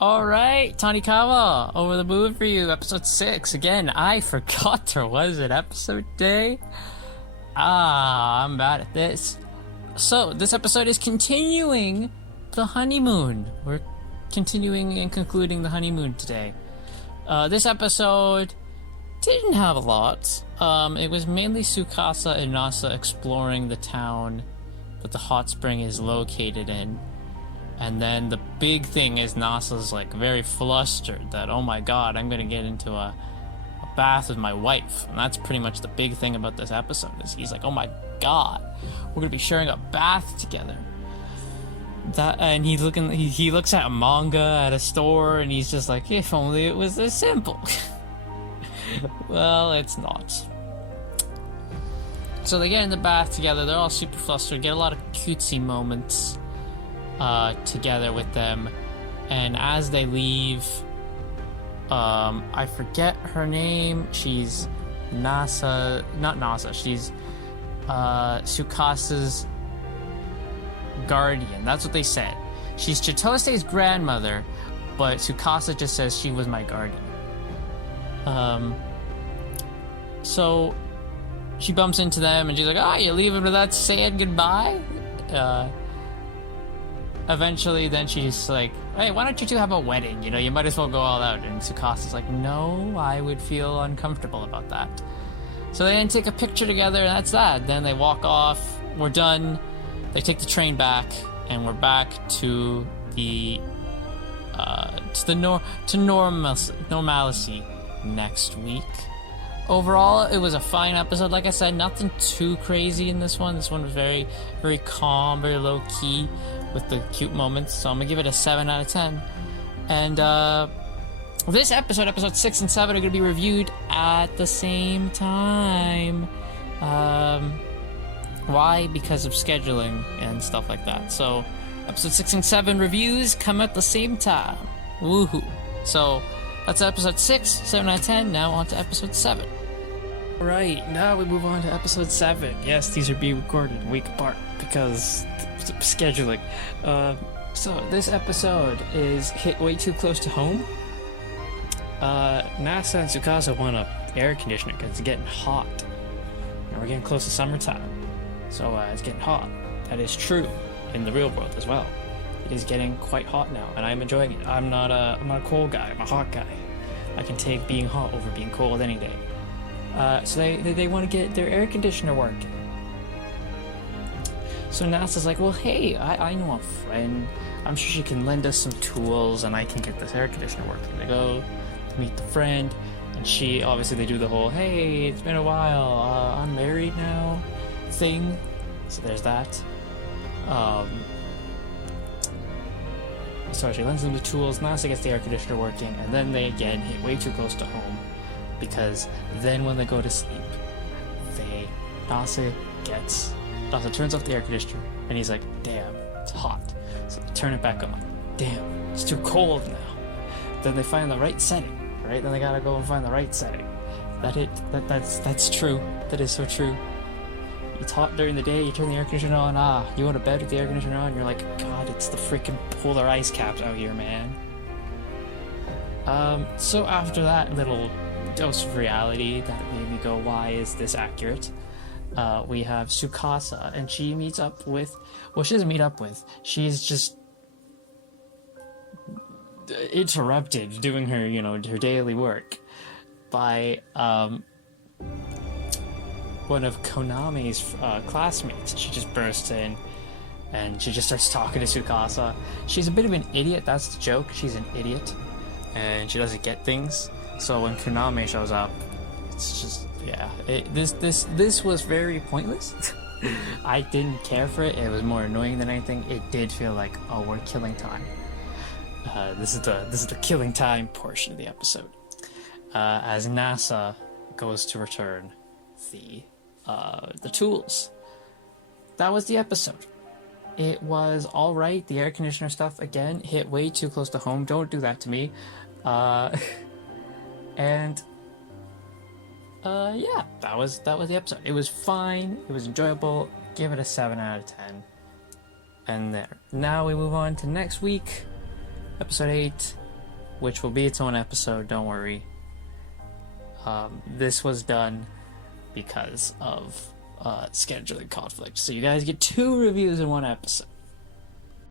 Alright, Tonikawa, over the moon for you, episode 6. Again, I forgot there was an episode day. I'm bad at this. So, this episode is continuing the honeymoon. We're continuing and concluding the honeymoon today. This episode didn't have a lot. It was mainly Tsukasa and Nasa exploring the town that the hot spring is located in. And then the big thing is Nasa's like very flustered that, oh my god, I'm gonna get into a bath with my wife. And that's pretty much the big thing about this episode, is he's like, oh my god, we're gonna be sharing a bath together. And he looks at a manga at a store and he's just like, if only it was this simple. Well, it's not. So they get in the bath together, they're all super flustered, get a lot of cutesy moments together with them, and as they leave, I forget her name. She's she's Tsukasa's guardian. That's what they said. She's Chitose's grandmother, but Tsukasa just says she was my guardian. So she bumps into them and she's like, "Oh, you're leaving without saying goodbye?" Eventually, then she's like, hey, why don't you two have a wedding? You know, you might as well go all out. And Tsukasa's like, no, I would feel uncomfortable about that. So they then take a picture together, and that's that. Then they walk off. We're done. They take the train back, and we're back to the normalcy next week. Overall, it was a fine episode. Like I said, nothing too crazy in this one. This one was very, very calm, very low key, with the cute moments, so I'm gonna give it a 7 out of 10. And this episode 6 and 7, are gonna be reviewed at the same time. Why? Because of scheduling and stuff like that. So episode 6 and 7 reviews come at the same time. Woohoo! So that's episode 6, 7 out of 10. Now on to episode 7. Right, now we move on to episode 7. Yes, these are being recorded a week apart because scheduling. So this episode is hit way too close to home. Nasa and Tsukasa want an air conditioner because it's getting hot. And we're getting close to summertime. So it's getting hot. That is true in the real world as well. It is getting quite hot now, and I'm enjoying it. I'm not a cold guy, I'm a hot guy. I can take being hot over being cold any day. So they want to get their air conditioner working. So Nasa's like, well, hey, I know a friend. I'm sure she can lend us some tools and I can get this air conditioner working. They go to meet the friend, and they do the whole, hey, it's been a while, I'm married now thing. So there's that. So she lends them the tools, Nasa gets the air conditioner working, and then they again hit way too close to home, because then when they go to sleep, Nasa turns off the air conditioner, and he's like, damn, it's hot. So they turn it back on. Damn, it's too cold now. Then they find the right setting, right? Then they gotta go and find the right setting. That's true. That is so true. It's hot during the day, you turn the air conditioner on, you go to bed with the air conditioner on, you're like, god, it's the freaking polar ice caps out here, man. So after that little dose of reality that made me go, why is this accurate? We have Tsukasa, and she meets up with, she doesn't meet up with, she's just interrupted doing her, her daily work by, one of Konami's classmates. She just bursts in, and she just starts talking to Tsukasa. She's a bit of an idiot, that's the joke, she's an idiot, and she doesn't get things, so when Konami shows up, it's just, yeah, this was very pointless. I didn't care for it. It was more annoying than anything. It did feel like, oh, we're killing time. This is the killing time portion of the episode. As Nasa goes to return the tools. That was the episode. It was all right. The air conditioner stuff again hit way too close to home. Don't do that to me. Yeah, that was the episode. It was fine. It was enjoyable. Give it a 7 out of 10. And there. Now we move on to next week, episode 8. which will be its own episode, don't worry. This was done because of scheduling conflict. So you guys get 2 reviews in one episode.